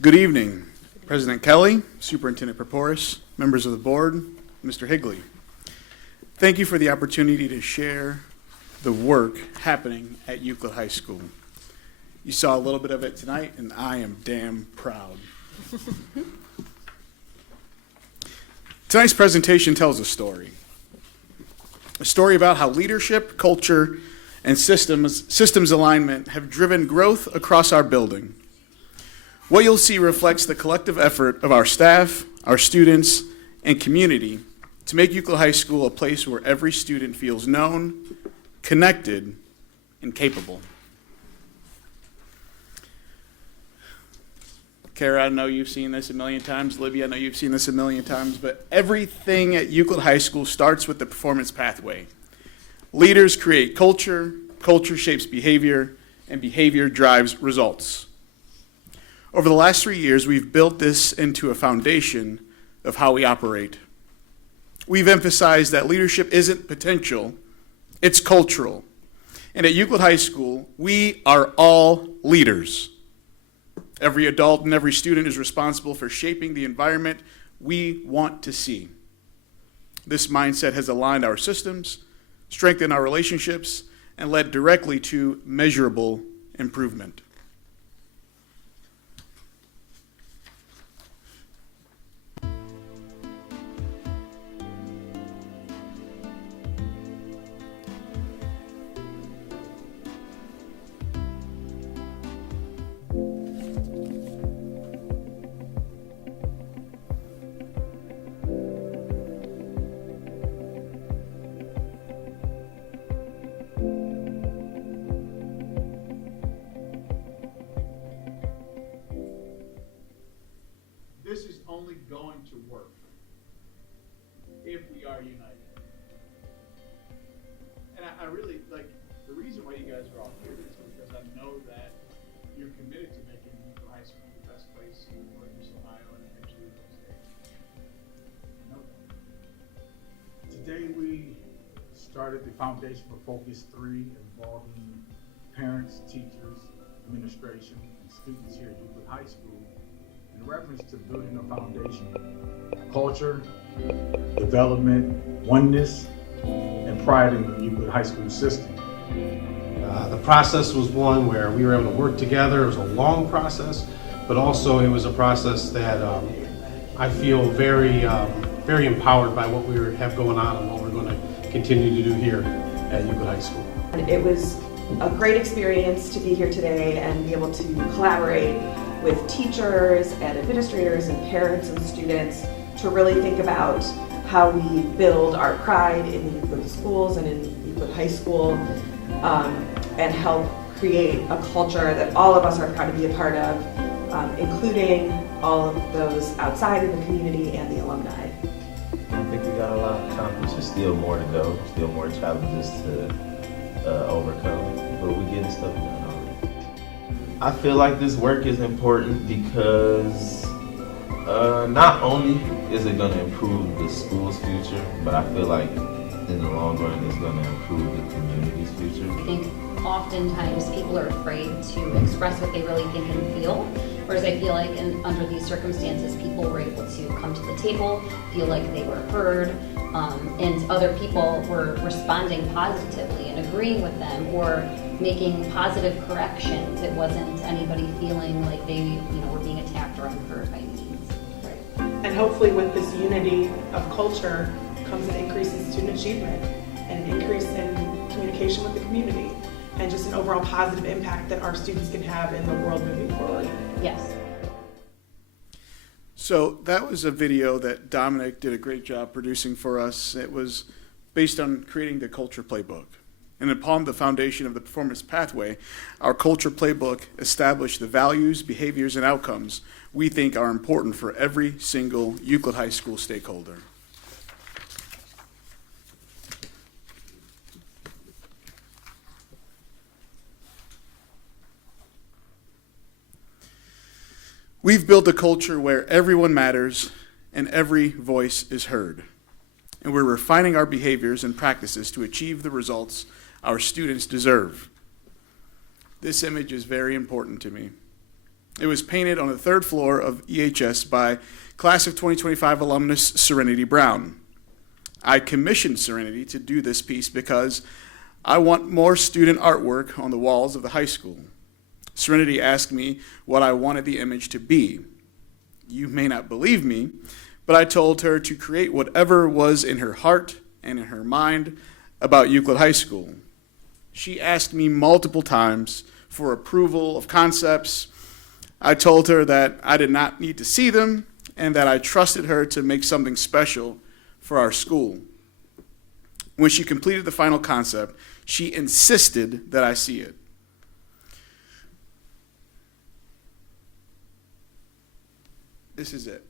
Good evening, President Kelly, Superintendent Preporis, members of the board, Mr. Higley. Thank you for the opportunity to share the work happening at Euclid High School. You saw a little bit of it tonight, and I am damn proud. Tonight's presentation tells a story about how leadership, culture, and systems alignment have driven growth across our building. What you'll see reflects the collective effort of our staff, our students, and community to make Euclid High School a place where every student feels known, connected, and capable. Kara, I know you've seen this a million times. Libby, I know you've seen this a million times, but everything at Euclid High School starts with the performance pathway. Leaders create culture, culture shapes behavior, and behavior drives results. Over the last 3 years, we've built this into a foundation of how we operate. We've emphasized that leadership isn't potential, it's cultural. And at Euclid High School, we are all leaders. Every adult and every student is responsible for shaping the environment we want to see. This mindset has aligned our systems, strengthened our relationships, and led directly to measurable improvement. This is only going to work if we are united. And I really, the reason why you guys are all here is because I know that you're committed to making Euclid High School the best place in Northeast Ohio and eventually the state. I know that. Today we started the Foundation for Focus 3 involving parents, teachers, administration, and students here at Euclid High School in reference to building a foundation, culture, development, oneness, and pride in the Euclid High School system. The process was one where we were able to work together. It was a long process, but also it was a process that I feel very empowered by what we have going on and what we're going to continue to do here at Euclid High School. It was a great experience to be here today and be able to collaborate with teachers and administrators and parents and students to really think about how we build our pride in the Euclid schools and in Euclid High School and help create a culture that all of us are proud to be a part of, including all of those outside in the community and the alumni. I think we got a lot accomplished. There's still more to go, still more challenges to overcome, but we're getting stuff done already. I feel like this work is important because not only is it going to improve the school's future, but I feel like in the long run it's going to improve the community's future. I think oftentimes people are afraid to express what they really think and feel, whereas I feel like under these circumstances people were able to come to the table, feel like they were heard, and other people were responding positively and agreeing with them or making positive corrections. It wasn't anybody feeling like they were being attacked or unheard by any means. Right. And hopefully with this unity of culture comes an increase in student achievement and an increase in communication with the community and just an overall positive impact that our students can have in the world moving forward. Yes. So that was a video that Dominic did a great job producing for us. It was based on creating the culture playbook. And upon the foundation of the performance pathway, our culture playbook established the values, behaviors, and outcomes we think are important for every single Euclid High School stakeholder. We've built a culture where everyone matters and every voice is heard. And we're refining our behaviors and practices to achieve the results our students deserve. This image is very important to me. It was painted on the third floor of EHS by class of 2025 alumnus Serenity Brown. I commissioned Serenity to do this piece because I want more student artwork on the walls of the high school. Serenity asked me what I wanted the image to be. You may not believe me, but I told her to create whatever was in her heart and in her mind about Euclid High School. She asked me multiple times for approval of concepts. I told her that I did not need to see them and that I trusted her to make something special for our school. When she completed the final concept, she insisted that I see it. This is it.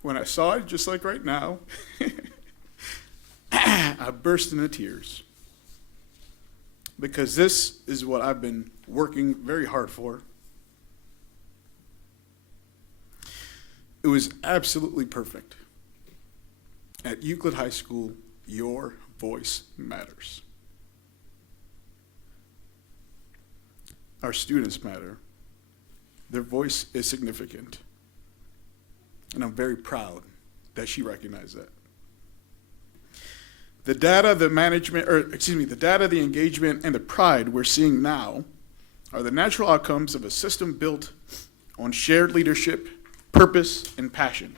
When I saw it, just like right now, I burst into tears. Because this is what I've been working very hard for. It was absolutely perfect. At Euclid High School, your voice matters. Our students matter. Their voice is significant. And I'm very proud that she recognized that. The data, the engagement, and the pride we're seeing now are the natural outcomes of a system built on shared leadership, purpose, and passion.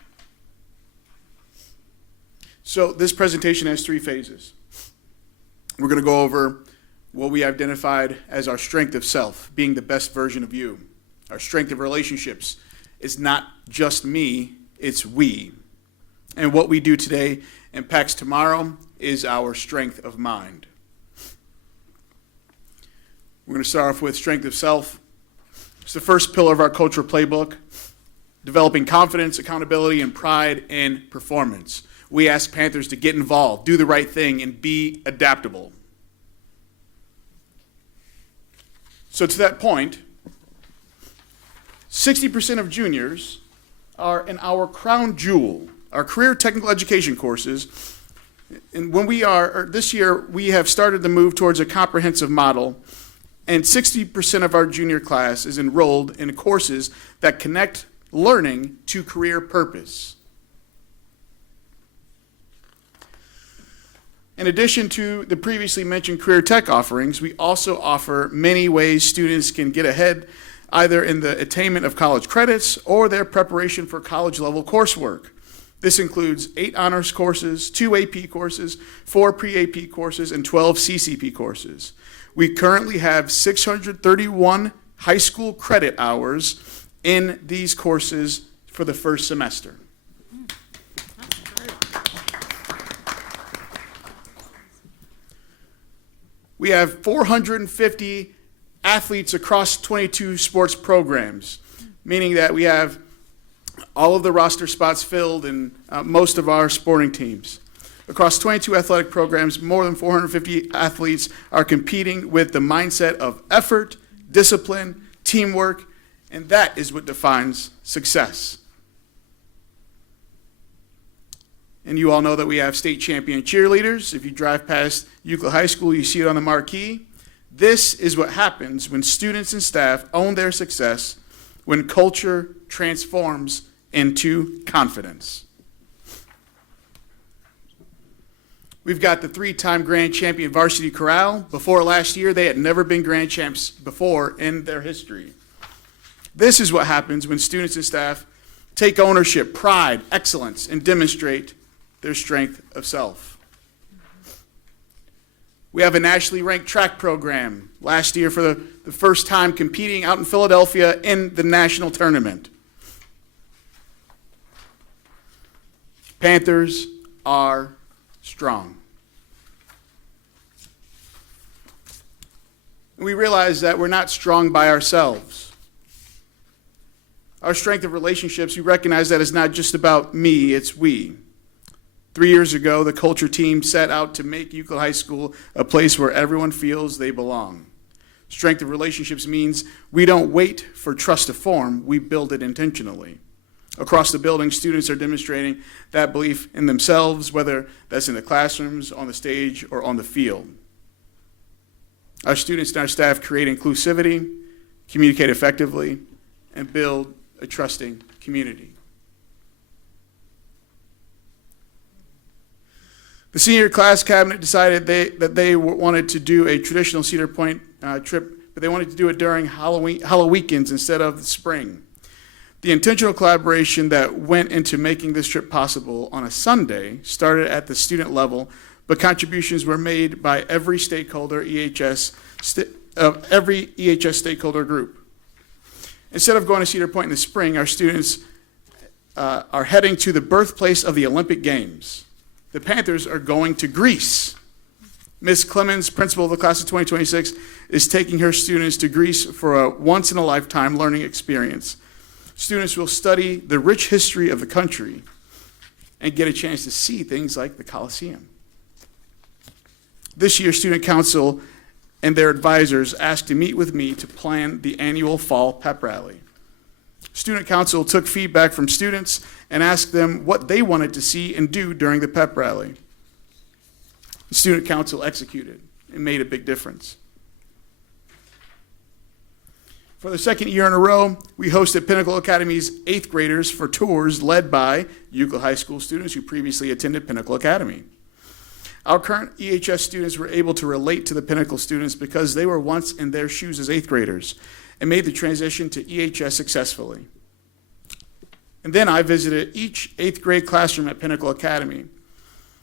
So this presentation has 3 phases. We're going to go over what we identified as our strength of self, being the best version of you. Our strength of relationships is not just me, it's we. And what we do today impacts tomorrow is our strength of mind. We're going to start off with strength of self. It's the first pillar of our cultural playbook, developing confidence, accountability, and pride in performance. We ask Panthers to get involved, do the right thing, and be adaptable. So to that point, 60% of juniors are in our crown jewel, our career technical education courses. And this year, we have started to move towards a comprehensive model, and 60% of our junior class is enrolled in courses that connect learning to career purpose. In addition to the previously mentioned career tech offerings, we also offer many ways students can get ahead, either in the attainment of college credits or their preparation for college-level coursework. This includes 8 honors courses, 2 AP courses, 4 pre-AP courses, and 12 CCP courses. We currently have 631 high school credit hours in these courses for the first semester. We have 450 athletes across 22 sports programs, meaning that we have all of the roster spots filled in most of our sporting teams. Across 22 athletic programs, more than 450 athletes are competing with the mindset of effort, discipline, teamwork, and that is what defines success. And you all know that we have state champion cheerleaders. If you drive past Euclid High School, you see it on the marquee. This is what happens when students and staff own their success, when culture transforms into confidence. We've got the 3-time grand champion varsity chorale. Before last year, they had never been grand champs before in their history. This is what happens when students and staff take ownership, pride, excellence, and demonstrate their strength of self. We have a nationally ranked track program last year for the first time competing out in Philadelphia in the national tournament. Panthers are strong. We realize that we're not strong by ourselves. Our strength of relationships, we recognize that it's not just about me, it's we. 3 years ago, the culture team set out to make Euclid High School a place where everyone feels they belong. Strength of relationships means we don't wait for trust to form, we build it intentionally. Across the building, students are demonstrating that belief in themselves, whether that's in the classrooms, on the stage, or on the field. Our students and our staff create inclusivity, communicate effectively, and build a trusting community. The senior class cabinet decided that they wanted to do a traditional Cedar Point trip, but they wanted to do it during Halloween weekends instead of the spring. The intentional collaboration that went into making this trip possible on a Sunday started at the student level, but contributions were made by every stakeholder, every EHS stakeholder group. Instead of going to Cedar Point in the spring, our students are heading to the birthplace of the Olympic Games. The Panthers are going to Greece. Ms. Clemens, principal of the class of 2026, is taking her students to Greece for a once-in-a-lifetime learning experience. Students will study the rich history of the country and get a chance to see things like the Colosseum. This year, Student Council and their advisors asked to meet with me to plan the annual fall pep rally. Student Council took feedback from students and asked them what they wanted to see and do during the pep rally. The Student Council executed and made a big difference. For the second year in a row, we hosted Pinnacle Academy's 8th graders for tours led by Euclid High School students who previously attended Pinnacle Academy. Our current EHS students were able to relate to the Pinnacle students because they were once in their shoes as 8th graders and made the transition to EHS successfully. And then I visited each 8th grade classroom at Pinnacle Academy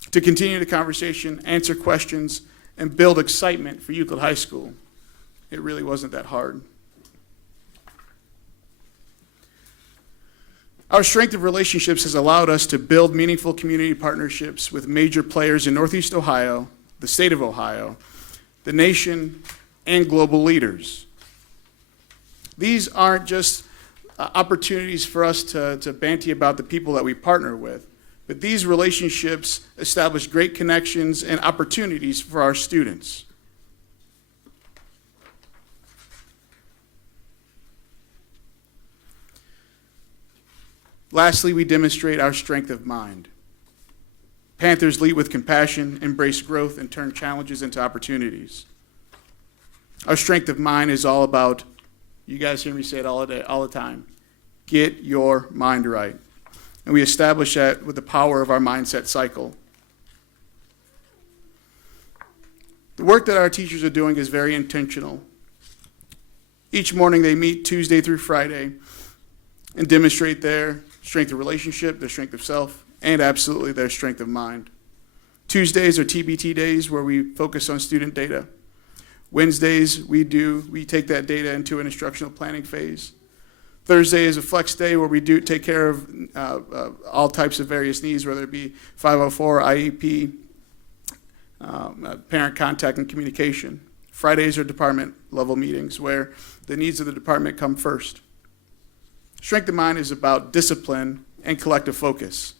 to continue the conversation, answer questions, and build excitement for Euclid High School. It really wasn't that hard. Our strength of relationships has allowed us to build meaningful community partnerships with major players in Northeast Ohio, the state of Ohio, the nation, and global leaders. These aren't just opportunities for us to banty about the people that we partner with, but these relationships establish great connections and opportunities for our students. Lastly, we demonstrate our strength of mind. Panthers lead with compassion, embrace growth, and turn challenges into opportunities. Our strength of mind is all about, you guys hear me say it all the time, get your mind right. And we establish that with the power of our mindset cycle. The work that our teachers are doing is very intentional. Each morning they meet Tuesday through Friday and demonstrate their strength of relationship, their strength of self, and absolutely their strength of mind. Tuesdays are TBT days where we focus on student data. Wednesdays, we take that data into an instructional planning phase. Thursday is a flex day where we do take care of all types of various needs, whether it be 504, IEP, parent contact and communication. Fridays are department level meetings where the needs of the department come first. Strength of mind is about discipline and collective focus.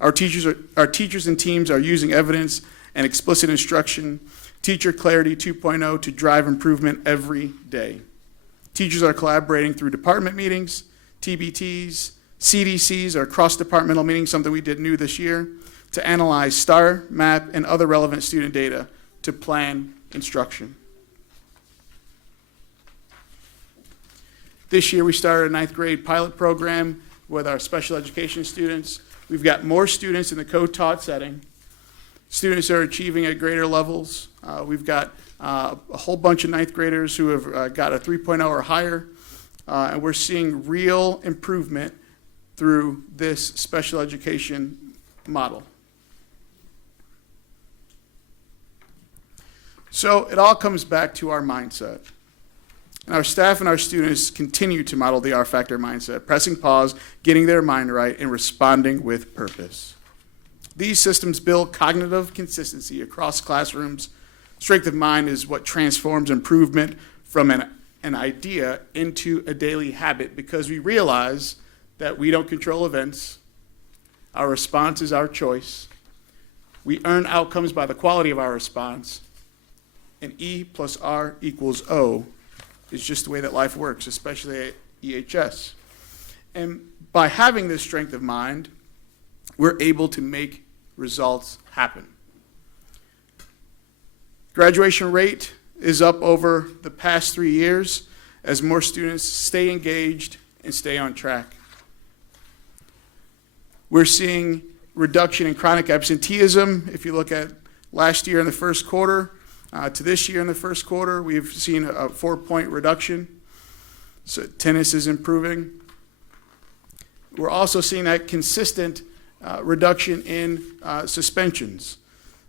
Our teachers and teams are using evidence and explicit instruction, Teacher Clarity 2.0 to drive improvement every day. Teachers are collaborating through department meetings, TBTs, CDCs, or cross-departmental meetings, something we did new this year, to analyze STAR, MAP, and other relevant student data to plan instruction. This year, we started a 9th grade pilot program with our special education students. We've got more students in the co-taught setting. Students are achieving at greater levels. We've got a whole bunch of 9th graders who have got a 3.0 or higher, and we're seeing real improvement through this special education model. So it all comes back to our mindset. And our staff and our students continue to model the R-Factor mindset, pressing pause, getting their mind right, and responding with purpose. These systems build cognitive consistency across classrooms. Strength of mind is what transforms improvement from an idea into a daily habit, because we realize that we don't control events. Our response is our choice. We earn outcomes by the quality of our response. And E plus R equals O It's just the way that life works, especially at EHS. And by having this strength of mind, we're able to make results happen. Graduation rate is up over the past 3 years as more students stay engaged and stay on track. We're seeing reduction in chronic absenteeism. If you look at last year in the first quarter to this year in the first quarter, we've seen a 4-point reduction. So attendance is improving. We're also seeing that consistent reduction in suspensions.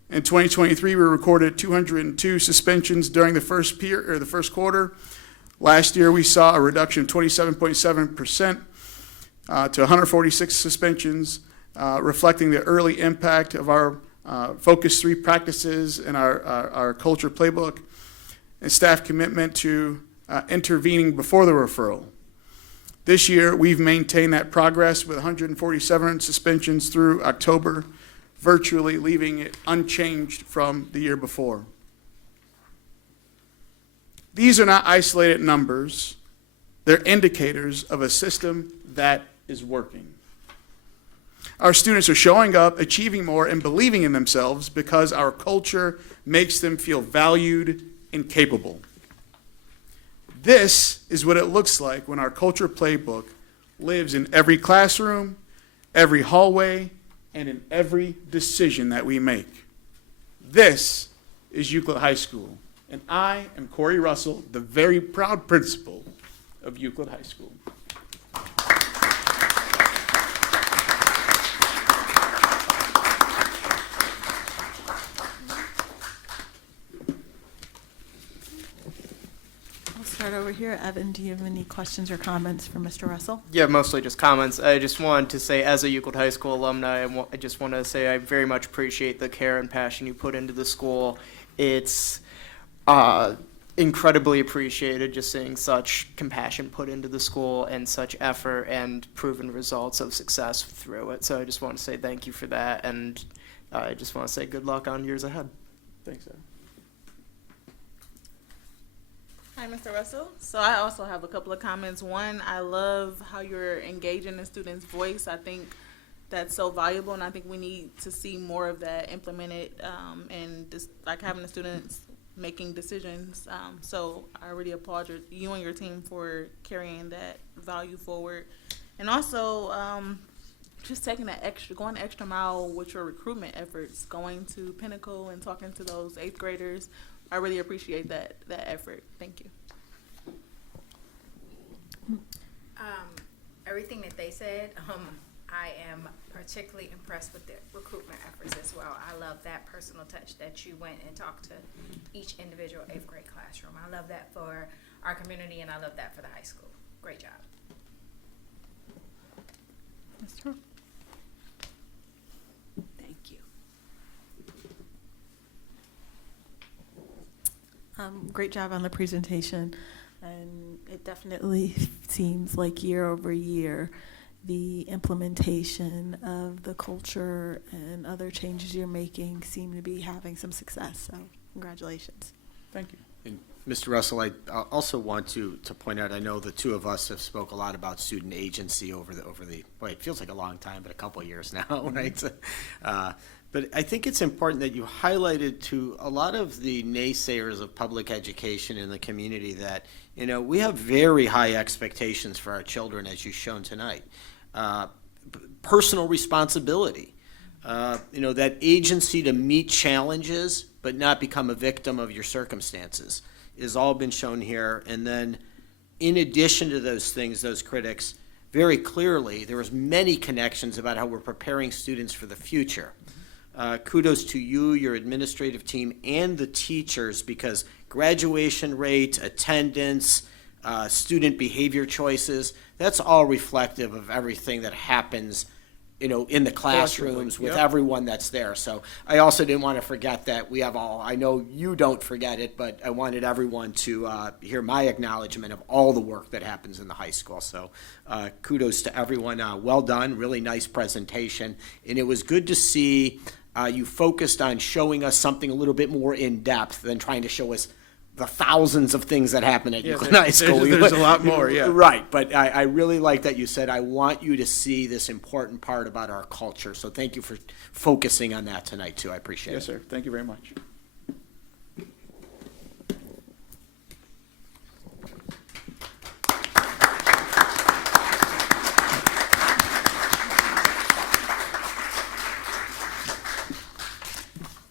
In 2023, we recorded 202 suspensions during the first quarter. Last year, we saw a reduction of 27.7% to 146 suspensions, reflecting the early impact of our Focus 3 practices and our culture playbook and staff commitment to intervening before the referral. This year, we've maintained that progress with 147 suspensions through October, virtually leaving it unchanged from the year before. These are not isolated numbers. They're indicators of a system that is working. Our students are showing up, achieving more, and believing in themselves because our culture makes them feel valued and capable. This is what it looks like when our culture playbook lives in every classroom, every hallway, and in every decision that we make. This is Euclid High School, and I am Corey Russell, the very proud principal of Euclid High School. Start over here. Evan, do you have any questions or comments for Mr. Russell? Yeah, mostly just comments. I just wanted to say, as a Euclid High School alumni, I just want to say I very much appreciate the care and passion you put into the school. It's incredibly appreciated just seeing such compassion put into the school and such effort and proven results of success through it. So I just want to say thank you for that, and I just want to say good luck on years ahead. Thanks, Ed. Hi, Mr. Russell. So I also have a couple of comments. One, I love how you're engaging the student's voice. I think that's so valuable, and I think we need to see more of that implemented, and just like having the students making decisions. So I really applaud you and your team for carrying that value forward. And also, just taking going the extra mile with your recruitment efforts, going to Pinnacle and talking to those 8th graders. I really appreciate that effort. Thank you. Everything that they said, I am particularly impressed with the recruitment efforts as well. I love that personal touch that you went and talked to each individual 8th grade classroom. I love that for our community, and I love that for the high school. Great job. Mr. Thank you. Great job on the presentation, and it definitely seems like year over year the implementation of the culture and other changes you're making seem to be having some success, so congratulations. Thank you. And Mr. Russell, I also want to point out, I know the two of us have spoke a lot about student agency over the well, it feels like a long time, but a couple of years now, right? But I think it's important that you highlighted to a lot of the naysayers of public education in the community that, we have very high expectations for our children, as you've shown tonight. Personal responsibility, that agency to meet challenges but not become a victim of your circumstances is all been shown here. And then in addition to those things, those critics, very clearly, there was many connections about how we're preparing students for the future. Kudos to you, your administrative team, and the teachers, because graduation rate, attendance, student behavior choices, that's all reflective of everything that happens, in the classrooms with everyone that's there. So I also didn't want to forget that we have I know you don't forget it, but I wanted everyone to hear my acknowledgement of all the work that happens in the high school. So kudos to everyone. Well done, really nice presentation. And it was good to see you focused on showing us something a little bit more in depth than trying to show us the thousands of things that happen at Yes, Euclid High School. there's a lot more, yeah. Right, but I really like that you said, I want you to see this important part about our culture. So thank you for focusing on that tonight, too. I appreciate it. Yes, sir. Thank you very much.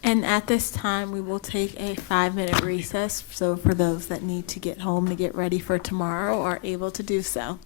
And at this time, we will take a 5-minute recess. So for those that need to get home to get ready for tomorrow are able to do so.